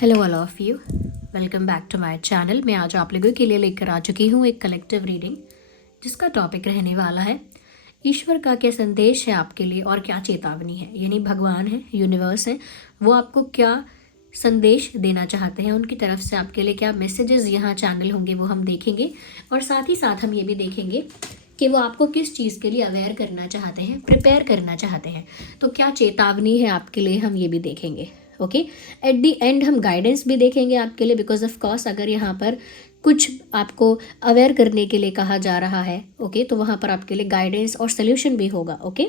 Hello all of you, welcome back to my channel. मैं आज आप लोगों के लिए लेकर आ चुकी हूँ एक कलेक्टिव रीडिंग जिसका टॉपिक रहने वाला है ईश्वर का क्या संदेश है आपके लिए और क्या चेतावनी है। यानी भगवान है, यूनिवर्स है, वो आपको क्या संदेश देना चाहते हैं, उनकी तरफ से आपके लिए क्या मैसेजेस यहाँ चैनल होंगे वो हम देखेंगे। और साथ ही साथ हम ये भी देखेंगे कि वो आपको किस चीज़ के लिए अवेयर करना चाहते हैं, प्रिपेयर करना चाहते हैं। तो क्या चेतावनी है आपके लिए, हम ये भी देखेंगे। ओके, एट दी एंड हम गाइडेंस भी देखेंगे आपके लिए, बिकॉज ऑफ कोर्स अगर यहाँ पर कुछ आपको अवेयर करने के लिए कहा जा रहा है, ओके, तो वहाँ पर आपके लिए गाइडेंस और सोल्यूशन भी होगा। ओके,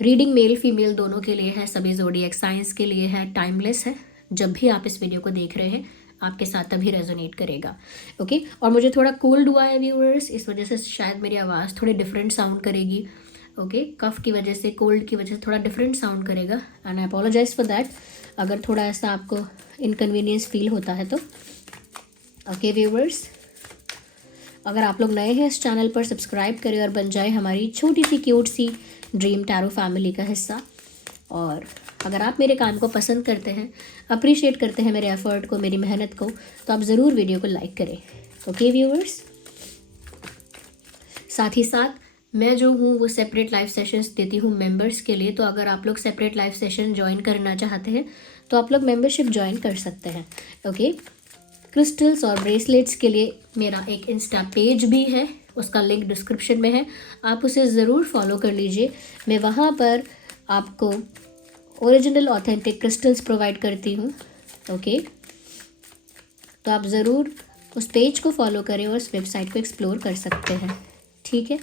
रीडिंग मेल फीमेल दोनों के लिए है, सभी ज़ोडिएक साइंस के लिए है, टाइमलेस है। जब भी आप इस वीडियो को देख रहे हैं आपके साथ तभी रेजोनेट करेगा। ओके, और मुझे थोड़ा कोल्ड हुआ है व्यूअर्स, इस वजह से शायद मेरी आवाज़ थोड़ी डिफरेंट साउंड करेगी। ओके, कफ की वजह से, कोल्ड की वजह से थोड़ा डिफरेंट साउंड करेगा and I apologise for that अगर थोड़ा ऐसा आपको इनकन्वीनियंस फील होता है तो। ओके व्यूअर्स, अगर आप लोग नए हैं इस चैनल पर, सब्सक्राइब करें और बन जाए हमारी छोटी सी क्यूट सी ड्रीम टैरो फैमिली का हिस्सा। और अगर आप मेरे काम को पसंद करते हैं, अप्रिशिएट करते हैं मेरे एफर्ट को, मेरी मेहनत को, तो आप ज़रूर वीडियो को लाइक करें। ओके व्यूअर्स, साथ ही साथ मैं जो हूँ वो सेपरेट लाइव सेशंस देती हूँ मेंबर्स के लिए। तो अगर आप लोग सेपरेट लाइव सेशन ज्वाइन करना चाहते हैं तो आप लोग मेंबरशिप ज्वाइन कर सकते हैं। ओके, क्रिस्टल्स और ब्रेसलेट्स के लिए मेरा एक इंस्टा पेज भी है, उसका लिंक डिस्क्रिप्शन में है, आप उसे ज़रूर फॉलो कर लीजिए। मैं वहाँ पर आपको ओरिजिनल ऑथेंटिक क्रिस्टल्स प्रोवाइड करती हूँ। ओके, तो आप ज़रूर उस पेज को फॉलो करें और उस वेबसाइट को एक्सप्लोर कर सकते हैं। ठीक है,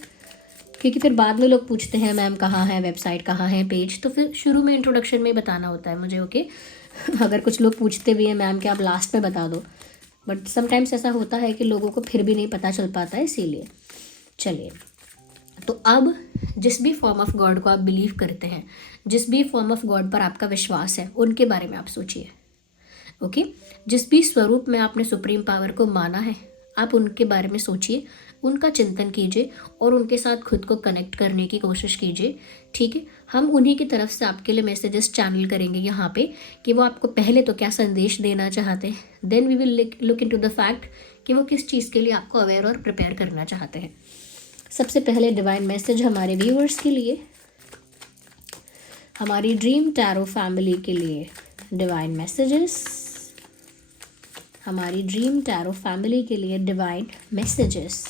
क्योंकि फिर बाद में लोग पूछते हैं मैम कहाँ है वेबसाइट, कहाँ है पेज, तो फिर शुरू में इंट्रोडक्शन में बताना होता है मुझे। ओके, अगर कुछ लोग पूछते भी हैं मैम कि आप लास्ट में बता दो, बट समटाइम्स ऐसा होता है कि लोगों को फिर भी नहीं पता चल पाता है, इसीलिए। चलिए, तो अब जिस भी फॉर्म ऑफ गॉड को आप बिलीव करते हैं, जिस भी फॉर्म ऑफ गॉड पर आपका विश्वास है, उनके बारे में आप सोचिए। ओके, जिस भी स्वरूप में आपने सुप्रीम पावर को माना है, आप उनके बारे में सोचिए, उनका चिंतन कीजिए और उनके साथ खुद को कनेक्ट करने की कोशिश कीजिए। ठीक है, हम उन्हीं की तरफ से आपके लिए मैसेजेस चैनल करेंगे यहाँ पे कि वो आपको पहले तो क्या संदेश देना चाहते हैं, then we will look into the fact कि वो किस चीज़ के लिए आपको अवेयर और प्रिपेयर करना चाहते हैं। सबसे पहले डिवाइन मैसेज हमारे व्यूअर्स के लिए, हमारी ड्रीम टैरो फैमिली के लिए डिवाइन मैसेजेस, हमारी ड्रीम टैरो फैमिली के लिए डिवाइन मैसेजेस।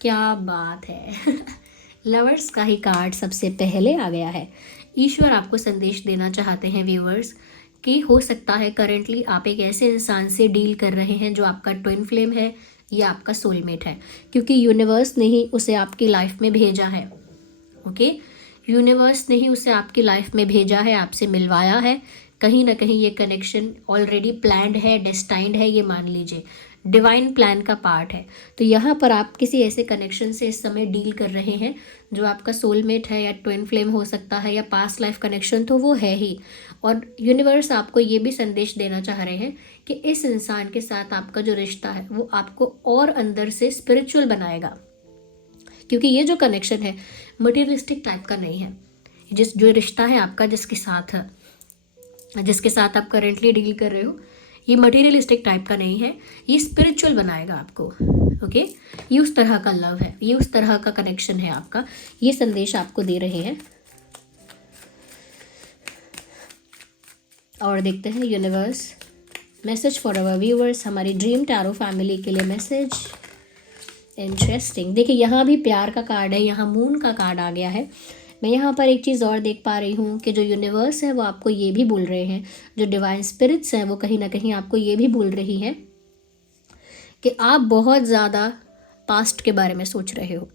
क्या बात है लवर्स का ही कार्ड सबसे पहले आ गया है। ईश्वर आपको संदेश देना चाहते हैं व्यूअर्स कि हो सकता है करेंटली आप एक ऐसे इंसान से डील कर रहे हैं जो आपका ट्विन फ्लेम है या आपका सोलमेट है, क्योंकि यूनिवर्स ने ही उसे आपकी लाइफ में भेजा है। ओके, यूनिवर्स ने ही उसे आपकी लाइफ में भेजा है, आपसे मिलवाया है। कहीं ना कहीं ये कनेक्शन ऑलरेडी प्लान्ड है, डेस्टाइंड है, ये मान लीजिए, डिवाइन प्लान का पार्ट है। तो यहाँ पर आप किसी ऐसे कनेक्शन से इस समय डील कर रहे हैं जो आपका सोलमेट है या ट्विन फ्लेम हो सकता है या पास्ट लाइफ कनेक्शन, तो वो है ही। और यूनिवर्स आपको ये भी संदेश देना चाह रहे हैं कि इस इंसान के साथ आपका जो रिश्ता है वो आपको और अंदर से स्पिरिचुअल बनाएगा, क्योंकि ये जो कनेक्शन है मटेरियलिस्टिक टाइप का नहीं है। जो रिश्ता है आपका जिसके साथ आप करेंटली डील कर रहे हो, ये मटेरियलिस्टिक टाइप का नहीं है, ये स्पिरिचुअल बनाएगा आपको। ओके, ये उस तरह का लव है, ये उस तरह का कनेक्शन है आपका, ये संदेश आपको दे रहे हैं। और देखते हैं universe message for our viewers, हमारी ड्रीम टैरो फैमिली के लिए मैसेज। इंटरेस्टिंग, देखिए यहाँ भी प्यार का कार्ड है, यहाँ मून का कार्ड आ गया है। मैं यहाँ पर एक चीज़ और देख पा रही हूँ कि जो यूनिवर्स है वो आपको ये भी बोल रहे हैं, जो डिवाइन स्पिरिट्स हैं वो कहीं ना कहीं आपको ये भी बोल रही हैं कि आप बहुत ज़्यादा पास्ट के बारे में सोच रहे हो,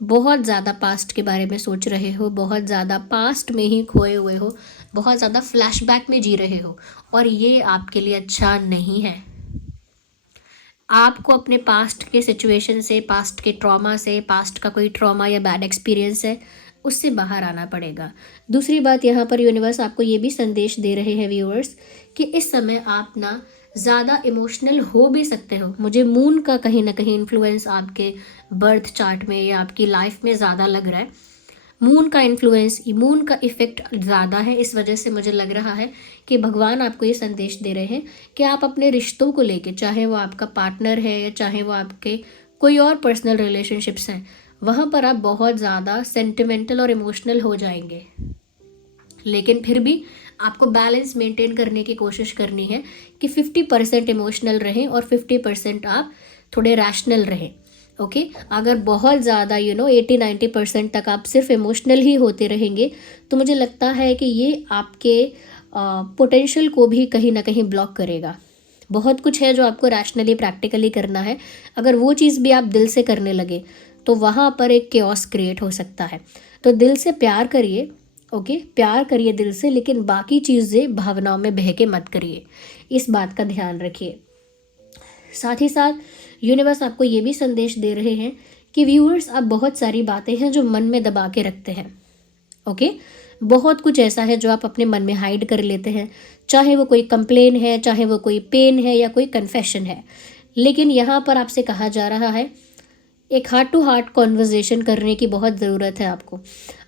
बहुत ज़्यादा पास्ट के बारे में सोच रहे हो, बहुत ज़्यादा पास्ट में ही खोए हुए हो, बहुत ज़्यादा फ्लैशबैक में जी रहे हो, और ये आपके लिए अच्छा नहीं है। आपको अपने पास्ट के सिचुएशन से, पास्ट के ट्रॉमा से, पास्ट का कोई ट्रॉमा या बैड एक्सपीरियंस है, उससे बाहर आना पड़ेगा। दूसरी बात, यहाँ पर यूनिवर्स आपको ये भी संदेश दे रहे हैं व्यूअर्स कि इस समय आप ना ज़्यादा इमोशनल हो भी सकते हो। मुझे मून का कहीं ना कहीं इन्फ्लुएंस आपके बर्थ चार्ट में या आपकी लाइफ में ज़्यादा लग रहा है। मून का इन्फ्लुएंस, मून का इफेक्ट ज़्यादा है। इस वजह से मुझे लग रहा है कि भगवान आपको ये संदेश दे रहे हैं कि आप अपने रिश्तों को लेके, चाहे वो आपका पार्टनर है या चाहे वो आपके कोई और पर्सनल रिलेशनशिप्स हैं, वहाँ पर आप बहुत ज़्यादा सेंटिमेंटल और इमोशनल हो जाएंगे। लेकिन फिर भी आपको बैलेंस मेंटेन करने की कोशिश करनी है कि 50% इमोशनल रहें और 50% आप थोड़े रैशनल रहें। ओके अगर बहुत ज़्यादा 80-90% तक आप सिर्फ इमोशनल ही होते रहेंगे तो मुझे लगता है कि ये आपके पोटेंशियल को भी कहीं ना कहीं ब्लॉक करेगा। बहुत कुछ है जो आपको रैशनली प्रैक्टिकली करना है, अगर वो चीज़ भी आप दिल से करने लगे तो वहाँ पर एक केओस क्रिएट हो सकता है। तो दिल से प्यार करिए, ओके प्यार करिए दिल से, लेकिन बाकी चीज़ें भावनाओं में बह के मत करिए, इस बात का ध्यान रखिए। साथ ही साथ यूनिवर्स आपको ये भी संदेश दे रहे हैं कि व्यूअर्स, आप बहुत सारी बातें हैं जो मन में दबा के रखते हैं। ओके बहुत कुछ ऐसा है जो आप अपने मन में हाइड कर लेते हैं, चाहे वो कोई कंप्लेन है, चाहे वो कोई पेन है या कोई कन्फेशन है। लेकिन यहाँ पर आपसे कहा जा रहा है एक हार्ट टू हार्ट कॉन्वर्जेशन करने की बहुत ज़रूरत है आपको।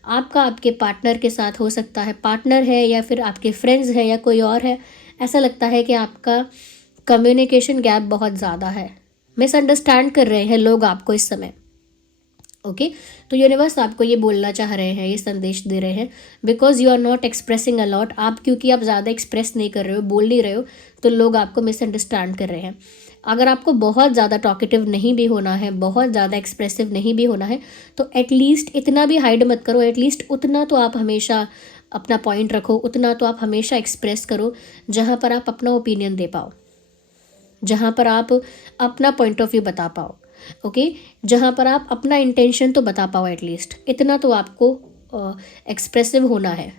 आपका आपके पार्टनर के साथ हो सकता है, पार्टनर है या फिर आपके फ्रेंड्स है या कोई और है, ऐसा लगता है कि आपका कम्युनिकेशन गैप बहुत ज़्यादा है, मिसअंडरस्टैंड कर रहे हैं लोग आपको इस समय। ओके तो यूनिवर्स आपको ये बोलना चाह रहे हैं, ये संदेश दे रहे हैं, because you are not expressing a lot. आप क्योंकि आप ज़्यादा एक्सप्रेस नहीं कर रहे हो, बोल नहीं रहे हो, तो लोग आपको मिसअंडरस्टैंड कर रहे हैं। अगर आपको बहुत ज़्यादा टॉकेटिव नहीं भी होना है, बहुत ज़्यादा एक्सप्रेसिव नहीं भी होना है, तो एटलीस्ट इतना भी हाइड मत करो, एटलीस्ट उतना तो आप हमेशा अपना पॉइंट रखो, उतना तो आप हमेशा एक्सप्रेस करो जहाँ पर आप अपना ओपिनियन दे पाओ, जहाँ पर आप अपना पॉइंट ऑफ व्यू बता पाओ। ओके जहाँ पर आप अपना इंटेंशन तो बता पाओ, एटलीस्ट इतना तो आपको एक्सप्रेसिव होना है।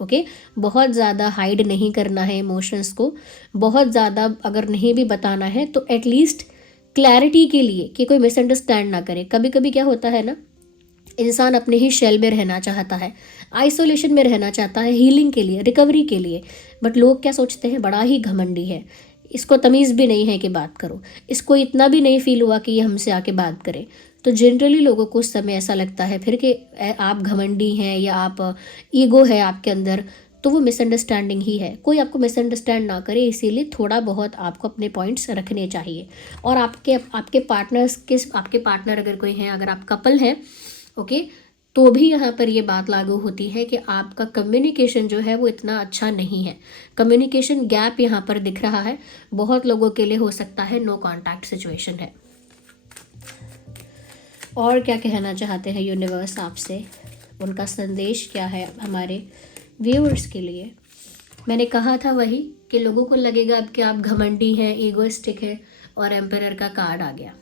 ओके बहुत ज़्यादा हाइड नहीं करना है इमोशंस को, बहुत ज़्यादा अगर नहीं भी बताना है तो एटलीस्ट क्लैरिटी के लिए कि कोई मिसअंडरस्टैंड ना करे। कभी कभी क्या होता है ना, इंसान अपने ही शेल में रहना चाहता है, आइसोलेशन में रहना चाहता है, हीलिंग के लिए, रिकवरी के लिए, बट लोग क्या सोचते हैं, बड़ा ही घमंडी है, इसको तमीज़ भी नहीं है कि बात करो, इसको इतना भी नहीं फील हुआ कि ये हमसे आके बात करे। तो जनरली लोगों को उस समय ऐसा लगता है फिर कि आप घमंडी हैं या आप ईगो है आपके अंदर, तो वो मिसअंडरस्टैंडिंग ही है। कोई आपको मिसअंडरस्टैंड ना करे, इसीलिए थोड़ा बहुत आपको अपने पॉइंट्स रखने चाहिए। और आपके पार्टनर्स के, आपके पार्टनर अगर कोई हैं, अगर आप कपल हैं, ओके तो भी यहाँ पर ये बात लागू होती है कि आपका कम्युनिकेशन जो है वो इतना अच्छा नहीं है, कम्युनिकेशन गैप यहाँ पर दिख रहा है। बहुत लोगों के लिए हो सकता है नो कांटेक्ट सिचुएशन है। और क्या कहना चाहते हैं यूनिवर्स आपसे, उनका संदेश क्या है हमारे व्यूअर्स के लिए। मैंने कहा था वही कि लोगों को लगेगा अब कि आप घमंडी हैं, ईगोइस्टिक है, और एम्परर का कार्ड आ गया।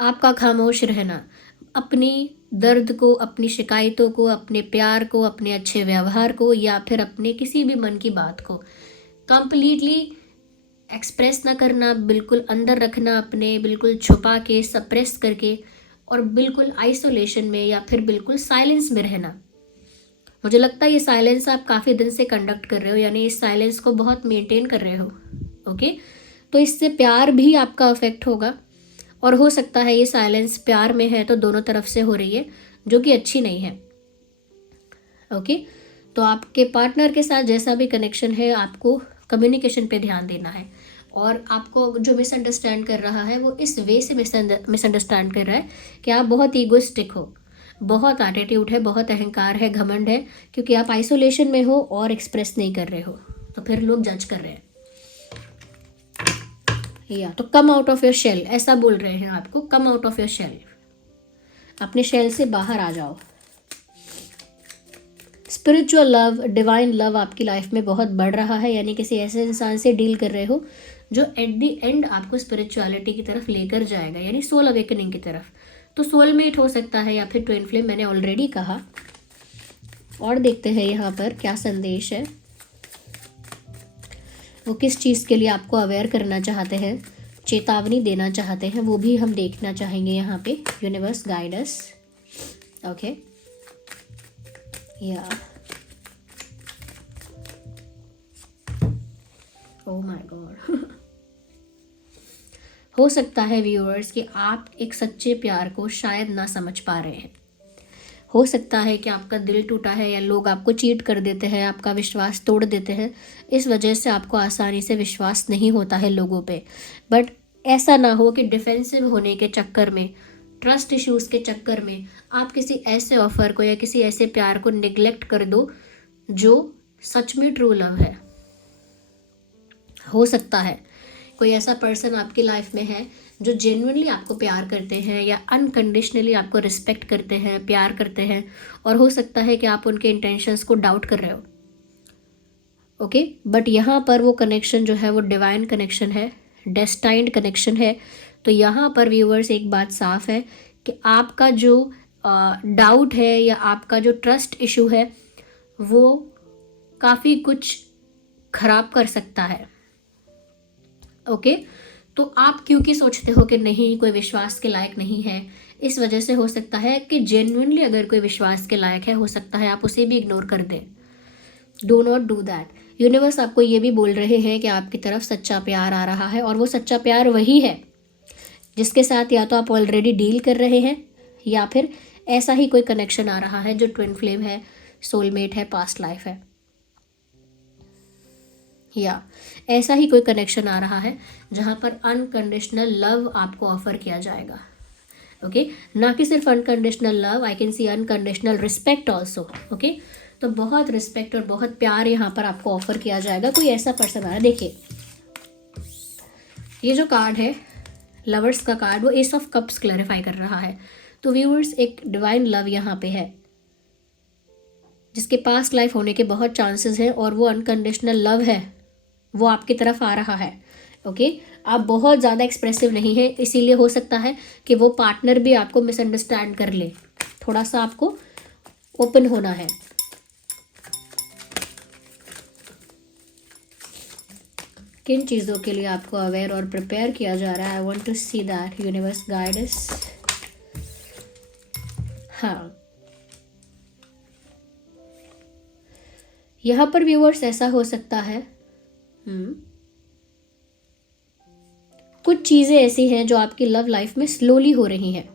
आपका खामोश रहना, अपनी दर्द को, अपनी शिकायतों को, अपने प्यार को, अपने अच्छे व्यवहार को, या फिर अपने किसी भी मन की बात को कंप्लीटली एक्सप्रेस ना करना, बिल्कुल अंदर रखना अपने, बिल्कुल छुपा के, सप्रेस करके, और बिल्कुल आइसोलेशन में या फिर बिल्कुल साइलेंस में रहना। मुझे लगता है ये साइलेंस आप काफ़ी दिन से कंडक्ट कर रहे हो, यानी इस साइलेंस को बहुत मेंटेन कर रहे हो। ओके तो इससे प्यार भी आपका अफेक्ट होगा, और हो सकता है ये साइलेंस प्यार में है तो दोनों तरफ से हो रही है, जो कि अच्छी नहीं है। ओके तो आपके पार्टनर के साथ जैसा भी कनेक्शन है, आपको कम्युनिकेशन पे ध्यान देना है। और आपको जो मिसअंडरस्टैंड कर रहा है वो इस वे से मिसअंडरस्टैंड कर रहा है कि आप बहुत ईगोइस्टिक हो, बहुत एटीट्यूड है, बहुत अहंकार है, घमंड है, क्योंकि आप आइसोलेशन में हो और एक्सप्रेस नहीं कर रहे हो, तो फिर लोग जज कर रहे हैं। या तो come out of your shell, ऐसा बोल रहे हैं आपको, come out of your shell, अपने शेल से बाहर आ जाओ। स्पिरिचुअल लव, डिवाइन लव आपकी लाइफ में बहुत बढ़ रहा है, यानी किसी ऐसे इंसान से डील कर रहे हो जो एट द एंड आपको स्पिरिचुअलिटी की तरफ लेकर जाएगा, यानी सोल अवेकनिंग की तरफ। तो सोलमेट हो सकता है या फिर ट्विन फ्लेम, मैंने ऑलरेडी कहा। और देखते हैं यहाँ पर क्या संदेश है, वो किस चीज़ के लिए आपको अवेयर करना चाहते हैं, चेतावनी देना चाहते हैं, वो भी हम देखना चाहेंगे यहाँ पे। यूनिवर्स गाइड अस। ओके या ओह माय गॉड हो सकता है व्यूअर्स कि आप एक सच्चे प्यार को शायद ना समझ पा रहे हैं। हो सकता है कि आपका दिल टूटा है या लोग आपको चीट कर देते हैं, आपका विश्वास तोड़ देते हैं, इस वजह से आपको आसानी से विश्वास नहीं होता है लोगों पे। बट ऐसा ना हो कि डिफेंसिव होने के चक्कर में, ट्रस्ट इश्यूज के चक्कर में आप किसी ऐसे ऑफर को या किसी ऐसे प्यार को निगलेक्ट कर दो जो सच में ट्रू लव है। हो सकता है कोई ऐसा पर्सन आपकी लाइफ में है जो जेन्युइनली आपको प्यार करते हैं या अनकंडीशनली आपको रिस्पेक्ट करते हैं, प्यार करते हैं, और हो सकता है कि आप उनके इंटेंशंस को डाउट कर रहे हो। ओके, बट यहाँ पर वो कनेक्शन जो है वो डिवाइन कनेक्शन है, डेस्टाइंड कनेक्शन है। तो यहाँ पर व्यूअर्स एक बात साफ है कि आपका जो डाउट है या आपका जो ट्रस्ट इशू है वो काफ़ी कुछ खराब कर सकता है। ओके, तो आप क्योंकि सोचते हो कि नहीं, कोई विश्वास के लायक नहीं है, इस वजह से हो सकता है कि जेन्युइनली अगर कोई विश्वास के लायक है, हो सकता है आप उसे भी इग्नोर कर दें। Do not do that. Universe आपको ये भी बोल रहे हैं कि आपकी तरफ सच्चा प्यार आ रहा है, और वो सच्चा प्यार वही है जिसके साथ या तो आप ऑलरेडी डील कर रहे हैं या फिर ऐसा ही कोई कनेक्शन आ रहा है जो ट्विन फ्लेम है, सोलमेट है, पास्ट लाइफ है, या ऐसा ही कोई कनेक्शन आ रहा है जहाँ पर अनकंडीशनल लव आपको ऑफर किया जाएगा। ओके, ना कि सिर्फ unconditional love, I can see unconditional respect also. Okay, तो बहुत रिस्पेक्ट और बहुत प्यार यहाँ पर आपको ऑफर किया जाएगा। कोई ऐसा पर्सन आ रहा है। देखिए ये जो कार्ड है, लवर्स का कार्ड, वो एस ऑफ कप्स क्लैरिफाई कर रहा है। तो व्यूअर्स, एक डिवाइन लव यहाँ पे है जिसके पास्ट लाइफ होने के बहुत चांसेस हैं, और वो अनकंडीशनल लव है, वो आपकी तरफ आ रहा है। ओके, आप बहुत ज़्यादा एक्सप्रेसिव नहीं है, इसीलिए हो सकता है कि वो पार्टनर भी आपको मिसअंडरस्टैंड कर ले। थोड़ा सा आपको ओपन होना है। किन चीज़ों के लिए आपको अवेयर और प्रिपेयर किया जा रहा है? I want to see that. Universe guide us. हाँ, यहाँ पर व्यूअर्स ऐसा हो सकता है, कुछ चीज़ें ऐसी हैं जो आपकी लव लाइफ में स्लोली हो रही हैं,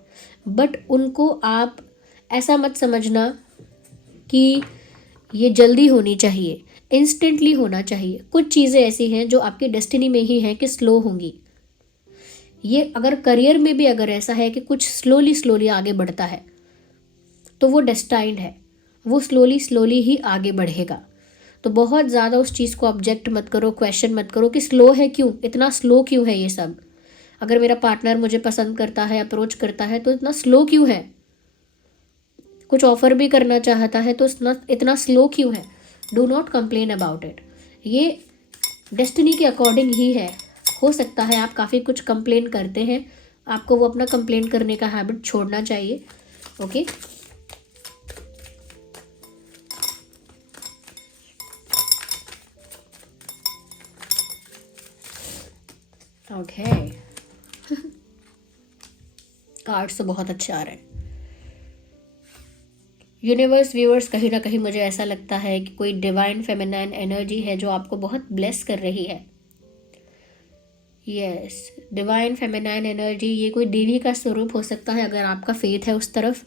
बट उनको आप ऐसा मत समझना कि ये जल्दी होनी चाहिए, इंस्टेंटली होना चाहिए। कुछ चीज़ें ऐसी हैं जो आपकी डेस्टिनी में ही हैं कि स्लो होंगी। ये अगर करियर में भी अगर ऐसा है कि कुछ स्लोली स्लोली आगे बढ़ता है तो वो डेस्टाइंड है, वो स्लोली स्लोली ही आगे बढ़ेगा। तो बहुत ज़्यादा उस चीज़ को ऑब्जेक्ट मत करो, क्वेश्चन मत करो कि स्लो है क्यों, इतना स्लो क्यों है ये सब। अगर मेरा पार्टनर मुझे पसंद करता है, अप्रोच करता है, तो इतना स्लो क्यों है। कुछ ऑफर भी करना चाहता है तो इतना स्लो क्यों है। Do not complain about it. ये डेस्टिनी के अकॉर्डिंग ही है। हो सकता है आप काफ़ी कुछ कंप्लेन करते हैं, आपको वो अपना कंप्लेन करने का हैबिट छोड़ना चाहिए। ओके, ओके, कार्ड्स तो बहुत अच्छे आ रहे हैं। यूनिवर्स व्यूअर्स, कहीं ना कहीं मुझे ऐसा लगता है कि कोई डिवाइन फेमिनाइन एनर्जी है जो आपको बहुत ब्लेस कर रही है। यस, डिवाइन फेमिनाइन एनर्जी, ये कोई देवी का स्वरूप हो सकता है अगर आपका फेथ है उस तरफ,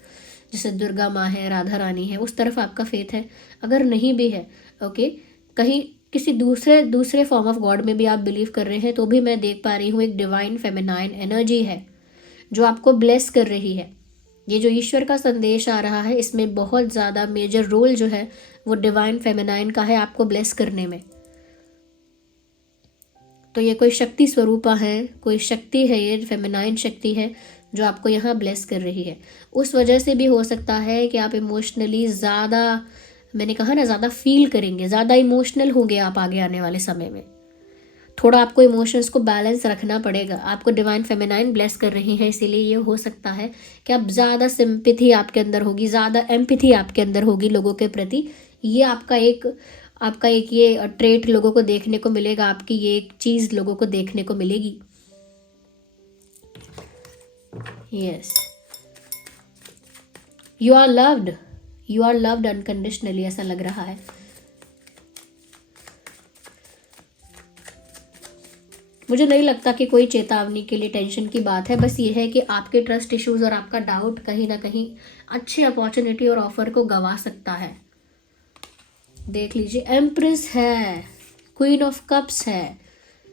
जैसे दुर्गा माँ है, राधा रानी है, उस तरफ आपका फेथ है। अगर नहीं भी है, ओके, कहीं किसी दूसरे फॉर्म ऑफ गॉड में भी आप बिलीव कर रहे हैं, तो भी मैं देख पा रही हूँ एक डिवाइन फेमिनाइन एनर्जी है जो आपको ब्लेस कर रही है। ये जो ईश्वर का संदेश आ रहा है, इसमें बहुत ज़्यादा मेजर रोल जो है वो डिवाइन फेमिनाइन का है आपको ब्लेस करने में। तो ये कोई शक्ति स्वरूपा है, कोई शक्ति है, ये फेमिनाइन शक्ति है जो आपको यहाँ ब्लेस कर रही है। उस वजह से भी हो सकता है कि आप इमोशनली ज़्यादा, मैंने कहा ना, ज़्यादा फील करेंगे, ज़्यादा इमोशनल होंगे आप आगे आने वाले समय में। थोड़ा आपको इमोशंस को बैलेंस रखना पड़ेगा। आपको डिवाइन फेमिनाइन ब्लेस कर रही है, इसीलिए ये हो सकता है कि आप ज़्यादा सिंपैथी आपके अंदर होगी, ज़्यादा एम्पैथी आपके अंदर होगी लोगों के प्रति। ये आपका एक ये ट्रेट लोगों को देखने को मिलेगा, आपकी ये एक चीज़ लोगों को देखने को मिलेगी। Yes, you are loved unconditionally, ऐसा लग रहा है। मुझे नहीं लगता कि कोई चेतावनी के लिए टेंशन की बात है, बस ये है कि आपके ट्रस्ट इश्यूज और आपका डाउट कहीं ना कहीं अच्छी अपॉर्चुनिटी और ऑफर को गंवा सकता है। देख लीजिए, एम्प्रेस है, क्वीन ऑफ कप्स है,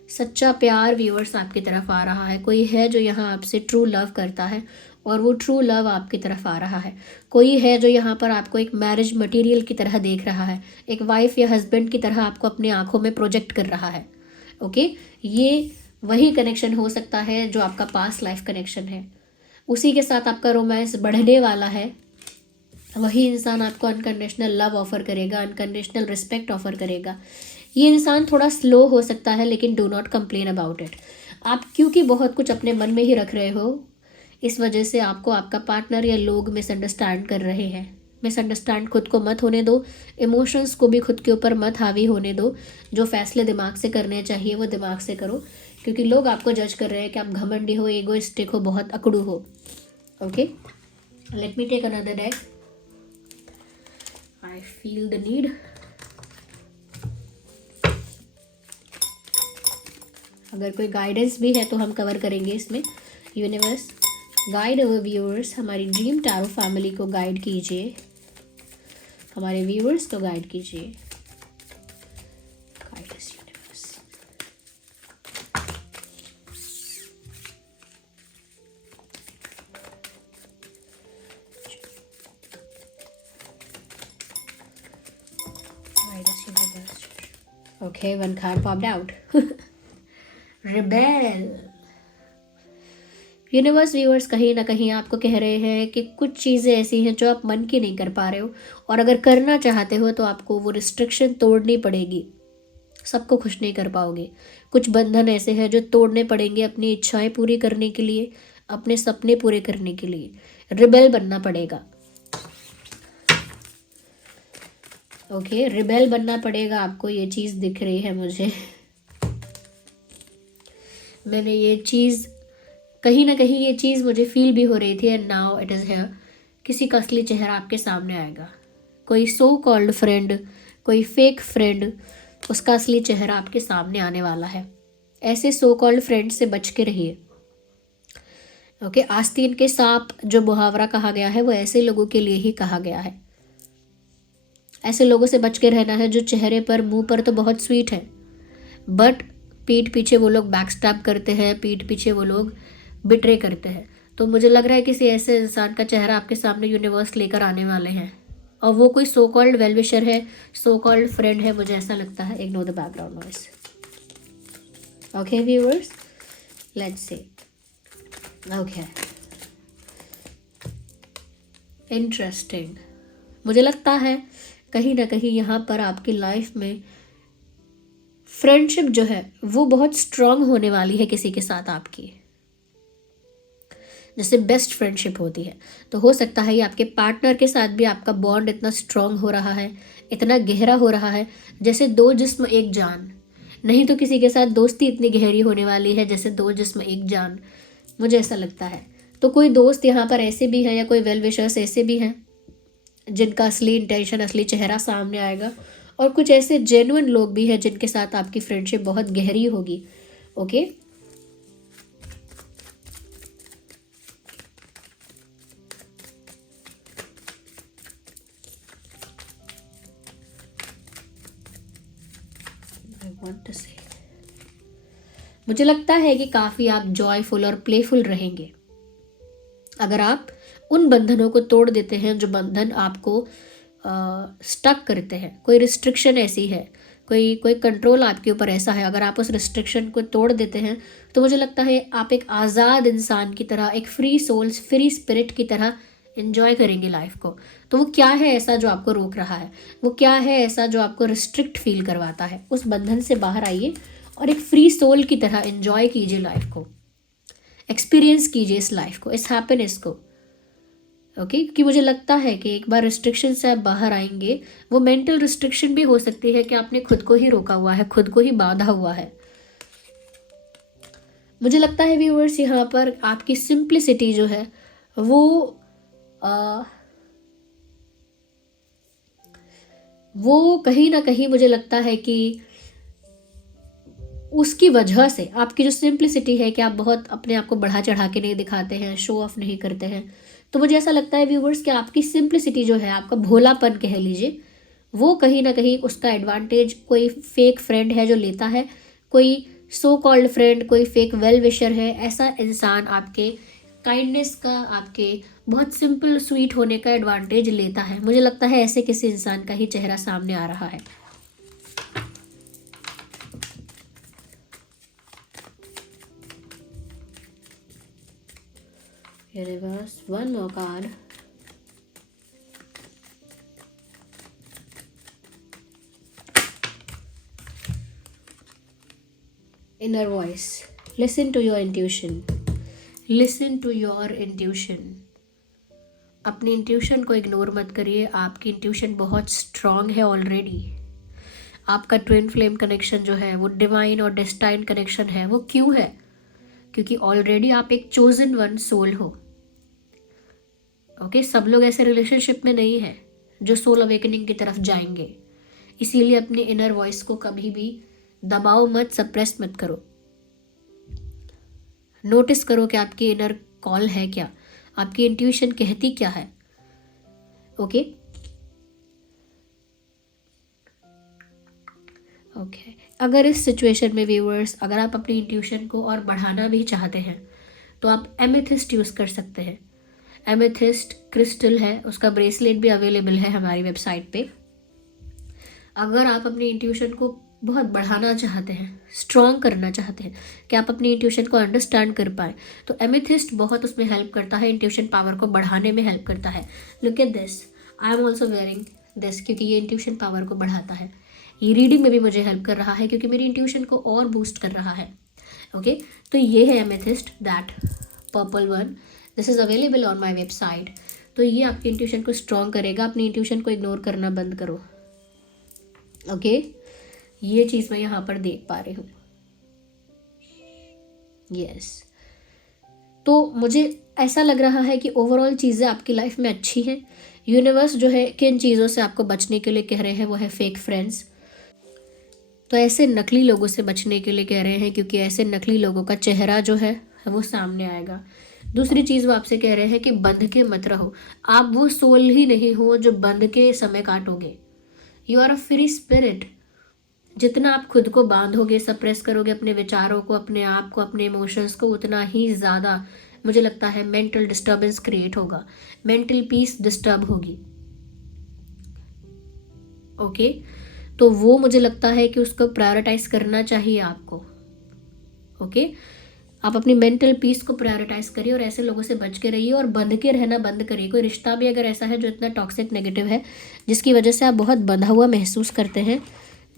सच्चा प्यार व्यूअर्स आपकी तरफ आ रहा है। कोई है जो यहाँ आपसे ट्रू लव करता है और वो ट्रू लव आपकी तरफ आ रहा है। कोई है जो यहाँ पर आपको एक मैरिज मटेरियल की तरह देख रहा है, एक वाइफ या हस्बैंड की तरह आपको अपनी आंखों में प्रोजेक्ट कर रहा है। ओके, ये वही कनेक्शन हो सकता है जो आपका पास्ट लाइफ कनेक्शन है, उसी के साथ आपका रोमांस बढ़ने वाला है। वही इंसान आपको अनकंडीशनल लव ऑफर करेगा, अनकंडीशनल रिस्पेक्ट ऑफर करेगा। ये इंसान थोड़ा स्लो हो सकता है, लेकिन do not complain about it. आप क्योंकि बहुत कुछ अपने मन में ही रख रहे हो, इस वजह से आपको आपका पार्टनर या लोग मिसअंडरस्टैंड कर रहे हैं। मिसअंडरस्टैंड खुद को मत होने दो, इमोशंस को भी खुद के ऊपर मत हावी होने दो। जो फैसले दिमाग से करने चाहिए वो दिमाग से करो, क्योंकि लोग आपको जज कर रहे हैं कि आप घमंडी हो, एगोइस्टिक हो, बहुत अकड़ू हो। Okay, let me take another deck. I feel the need. अगर कोई गाइडेंस भी है तो हम कवर करेंगे इसमें। यूनिवर्स गाइड अवर व्यूअर्स, हमारी ड्रीम टैरो फैमिली को गाइड कीजिए, हमारे व्यूअर्स को गाइड कीजिए। Guide us universe. गाइड अस universe. Okay, one card popped out. Rebel. Universe viewers कहीं ना कहीं आपको कह रहे हैं कि कुछ चीज़ें ऐसी हैं जो आप मन की नहीं कर पा रहे हो, और अगर करना चाहते हो तो आपको वो रिस्ट्रिक्शन तोड़नी पड़ेगी। सबको खुश नहीं कर पाओगे। कुछ बंधन ऐसे हैं जो तोड़ने पड़ेंगे अपनी इच्छाएं पूरी करने के लिए, अपने सपने पूरे करने के लिए। रिबेल बनना पड़ेगा। ओके, रिबेल बनना पड़ेगा आपको, ये चीज़ दिख रही है मुझे। मैंने ये चीज़ कहीं ना कहीं, ये चीज़ मुझे फील भी हो रही थी, and now it is here. किसी का असली चेहरा आपके सामने आएगा। कोई सो कॉल्ड फ्रेंड, कोई फेक फ्रेंड, उसका असली चेहरा आपके सामने आने वाला है। ऐसे सो कॉल्ड फ्रेंड से बच के रहिए। ओके, आस्तीन के सांप जो मुहावरा कहा गया है वो ऐसे लोगों के लिए ही कहा गया है। ऐसे लोगों से बच के रहना है जो चेहरे पर, मुंह पर तो बहुत स्वीट है, बट पीठ पीछे वो लोग बैकस्टैब करते हैं, पीठ पीछे वो लोग बिट्रे करते हैं। तो मुझे लग रहा है किसी ऐसे इंसान का चेहरा आपके सामने यूनिवर्स लेकर आने वाले हैं, और वो कोई सो कॉल्ड वेल विशर है, सो कॉल्ड फ्रेंड है, मुझे ऐसा लगता है। Ignore the background noise. Okay viewers, let's see. Okay, interesting. मुझे लगता है कहीं ना कहीं यहाँ पर आपकी लाइफ में फ्रेंडशिप जो है वो बहुत स्ट्रांग होने वाली है किसी के साथ आपकी, जैसे बेस्ट फ्रेंडशिप होती है। तो हो सकता है ये आपके पार्टनर के साथ भी आपका बॉन्ड इतना स्ट्रांग हो रहा है, इतना गहरा हो रहा है, जैसे दो जिस्म एक जान। नहीं तो किसी के साथ दोस्ती इतनी गहरी होने वाली है जैसे दो जिस्म एक जान, मुझे ऐसा लगता है। तो कोई दोस्त यहाँ पर ऐसे भी है, या कोई वेल विशर्स ऐसे भी हैं जिनका असली इंटेंशन, असली चेहरा सामने आएगा, और कुछ ऐसे जेन्युइन लोग भी हैं जिनके साथ आपकी फ्रेंडशिप बहुत गहरी होगी। ओके, मुझे लगता है कि काफ़ी आप जॉयफुल और प्लेफुल रहेंगे अगर आप उन बंधनों को तोड़ देते हैं जो बंधन आपको स्टक करते हैं। कोई रिस्ट्रिक्शन ऐसी है, कोई कोई कंट्रोल आपके ऊपर ऐसा है, अगर आप उस रिस्ट्रिक्शन को तोड़ देते हैं तो मुझे लगता है आप एक आज़ाद इंसान की तरह, एक फ्री सोल्स, फ्री स्पिरिट की तरह एंजॉय करेंगे लाइफ को। तो वो क्या है ऐसा जो आपको रोक रहा है, वो क्या है ऐसा जो आपको रिस्ट्रिक्ट फील करवाता है, उस बंधन से बाहर आइए और एक फ्री सोल की तरह एंजॉय कीजिए लाइफ को, एक्सपीरियंस कीजिए इस लाइफ को, इस हैप्पीनेस को। ओके, क्योंकि मुझे लगता है कि एक बार रिस्ट्रिक्शन से आप बाहर आएंगे, वो मेंटल रिस्ट्रिक्शन भी हो सकती है कि आपने खुद को ही रोका हुआ है, खुद को ही बांधा हुआ है। मुझे लगता है व्यूअर्स यहाँ पर आपकी सिंप्लिसिटी जो है वो कहीं ना कहीं मुझे लगता है कि उसकी वजह से आपकी जो सिंप्लिसिटी है कि आप बहुत अपने आप को बढ़ा चढ़ा के नहीं दिखाते हैं, शो ऑफ नहीं करते हैं, तो मुझे ऐसा लगता है व्यूवर्स कि आपकी सिंप्लिसिटी जो है, आपका भोलापन कह लीजिए, वो कहीं ना कहीं उसका एडवांटेज कोई फेक फ्रेंड है जो लेता है, कोई सो कॉल्ड फ्रेंड, कोई फेक वेल विशर है, ऐसा इंसान आपके काइंडनेस का, आपके बहुत सिंपल स्वीट होने का एडवांटेज लेता है। मुझे लगता है ऐसे किसी इंसान का ही चेहरा सामने आ रहा है। Universe, one more card. Inner voice. Listen to your intuition. Listen to your intuition. अपनी इंट्यूशन को इग्नोर मत करिए। आपकी इंट्यूशन बहुत स्ट्रांग है ऑलरेडी। आपका ट्विन फ्लेम कनेक्शन जो है वो डिवाइन और डेस्टाइन कनेक्शन है। वो क्यों है? क्योंकि ऑलरेडी आप एक चोजन वन सोल हो। ओके सब लोग ऐसे रिलेशनशिप में नहीं है जो सोल अवेकनिंग की तरफ जाएंगे। इसीलिए अपने इनर वॉइस को कभी भी दबाओ मत, सप्रेस मत करो। नोटिस करो कि आपकी इनर कॉल है क्या, आपकी इंट्यूशन कहती क्या है। ओके अगर इस सिचुएशन में व्यूअर्स, अगर आप अपनी इंट्यूशन को और बढ़ाना भी चाहते हैं तो आप एमेथिस्ट यूज कर सकते हैं। एमेथिस्ट क्रिस्टल है, उसका ब्रेसलेट भी अवेलेबल है हमारी वेबसाइट पे। अगर आप अपनी इंट्यूशन को बहुत बढ़ाना चाहते हैं, स्ट्रॉन्ग करना चाहते हैं कि आप अपनी इंट्यूशन को अंडरस्टैंड कर पाए, तो एमेथिस्ट बहुत उसमें हेल्प करता है, इंट्यूशन पावर को बढ़ाने में हेल्प करता है। Look at this, I am also wearing this क्योंकि ये इंट्यूशन पावर को बढ़ाता है। ये रीडिंग में भी मुझे हेल्प कर रहा है क्योंकि मेरी इंट्यूशन को और बूस्ट कर रहा है। ओके तो ये है amethyst, that purple one. This is available on my website. तो ये आपकी इंट्यूशन को स्ट्रॉन्ग करेगा। अपनी इंट्यूशन को इग्नोर करना बंद करो। ओके ये चीज़ मैं यहाँ पर देख पा रही हूँ। यस तो मुझे ऐसा लग रहा है कि ओवरऑल चीज़ें आपकी लाइफ में अच्छी हैं। यूनिवर्स जो है किन चीज़ों से आपको बचने के लिए कह रहे हैं वो है फेक फ्रेंड्स। तो ऐसे नकली लोगों से बचने के लिए कह रहे हैं क्योंकि ऐसे नकली लोगों का चेहरा जो है वो सामने आएगा। दूसरी चीज़ वो आपसे कह रहे हैं कि बंध के मत रहो। आप वो सोल ही नहीं हो जो बंध के समय काटोगे। You are a free spirit. जितना आप खुद को बांधोगे, सप्रेस करोगे अपने विचारों को, अपने आप को, अपने इमोशंस को, उतना ही ज़्यादा मुझे लगता है मेंटल डिस्टर्बेंस क्रिएट होगा, मेंटल पीस डिस्टर्ब होगी। ओके तो वो मुझे लगता है कि उसको प्रायोरिटाइज करना चाहिए आपको। ओके आप अपनी मेंटल पीस को प्रायोरिटाइज करिए और ऐसे लोगों से बच के रहिए और बंध के रहना बंद करिए। कोई रिश्ता भी अगर ऐसा है जो इतना टॉक्सिक नेगेटिव है जिसकी वजह से आप बहुत बंधा हुआ महसूस करते हैं,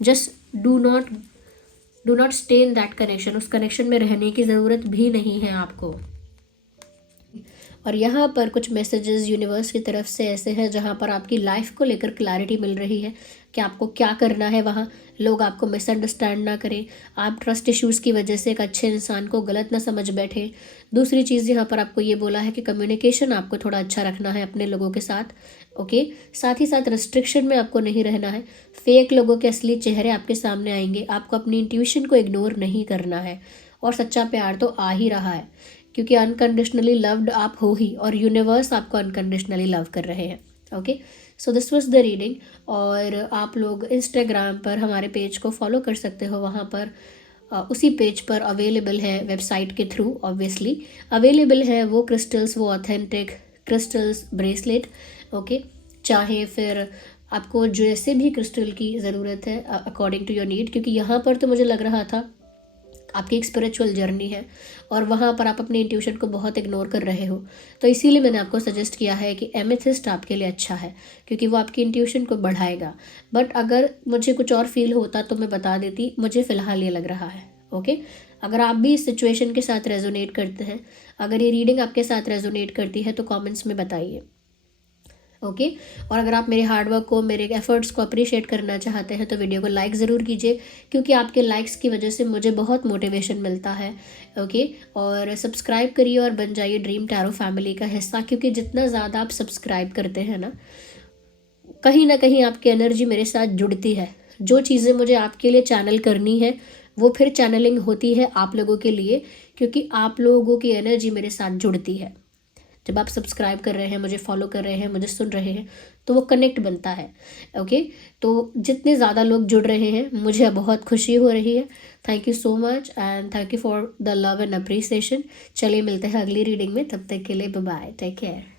just do not stay in that connection. उस कनेक्शन में रहने की ज़रूरत भी नहीं है आपको। और यहाँ पर कुछ मैसेजेस यूनिवर्स की तरफ से ऐसे हैं जहाँ पर आपकी लाइफ को लेकर क्लैरिटी मिल रही है कि आपको क्या करना है। वहाँ लोग आपको मिसअंडरस्टैंड ना करें, आप ट्रस्ट इश्यूज़ की वजह से एक अच्छे इंसान को गलत ना समझ बैठे। दूसरी चीज़ यहाँ पर आपको ये बोला है कि कम्युनिकेशन आपको थोड़ा अच्छा रखना है अपने लोगों के साथ। ओके साथ ही साथ रिस्ट्रिक्शन में आपको नहीं रहना है। फेक लोगों के असली चेहरे आपके सामने आएंगे, आपको अपनी इंट्यूशन को इग्नोर नहीं करना है। और सच्चा प्यार तो आ ही रहा है क्योंकि अनकंडीशनली लव्ड आप हो ही, और यूनिवर्स आपको अनकंडीशनली लव कर रहे हैं। Okay so this was the reading. और आप लोग इंस्टाग्राम पर हमारे पेज को फॉलो कर सकते हो। वहाँ पर उसी पेज पर अवेलेबल है, वेबसाइट के थ्रू ऑब्वियसली अवेलेबल है वो क्रिस्टल्स, वो ऑथेंटिक क्रिस्टल्स ब्रेसलेट। ओके चाहे फिर आपको जैसे भी क्रिस्टल की ज़रूरत है अकॉर्डिंग टू योर नीड, क्योंकि यहाँ पर तो मुझे लग रहा था आपकी एक स्पिरिचुअल जर्नी है और वहाँ पर आप अपनी इंट्यूशन को बहुत इग्नोर कर रहे हो। तो इसीलिए मैंने आपको सजेस्ट किया है कि एमेथिस्ट आपके लिए अच्छा है क्योंकि वो आपकी इंट्यूशन को बढ़ाएगा। बट अगर मुझे कुछ और फील होता तो मैं बता देती, मुझे फ़िलहाल ये लग रहा है। ओके अगर आप भी इस सिचुएशन के साथ रेजोनेट करते हैं, अगर ये रीडिंग आपके साथ रेजोनेट करती है तो कमेंट्स में बताइए। ओके और अगर आप मेरे हार्डवर्क को, मेरे एफर्ट्स को अप्रिशिएट करना चाहते हैं तो वीडियो को लाइक ज़रूर कीजिए क्योंकि आपके लाइक्स की वजह से मुझे बहुत मोटिवेशन मिलता है। ओके और सब्सक्राइब करिए और बन जाइए ड्रीम टैरो फैमिली का हिस्सा, क्योंकि जितना ज़्यादा आप सब्सक्राइब करते हैं ना कहीं आपकी एनर्जी मेरे साथ जुड़ती है। जो चीज़ें मुझे आपके लिए चैनल करनी है वो फिर चैनलिंग होती है आप लोगों के लिए, क्योंकि आप लोगों की एनर्जी मेरे साथ जुड़ती है। जब आप सब्सक्राइब कर रहे हैं, मुझे फॉलो कर रहे हैं, मुझे सुन रहे हैं, तो वो कनेक्ट बनता है। ओके, तो जितने ज़्यादा लोग जुड़ रहे हैं मुझे बहुत खुशी हो रही है। Thank you so much and thank you for the love and appreciation. चलिए मिलते हैं अगली रीडिंग में, तब तक के लिए बाय बाय, टेक केयर।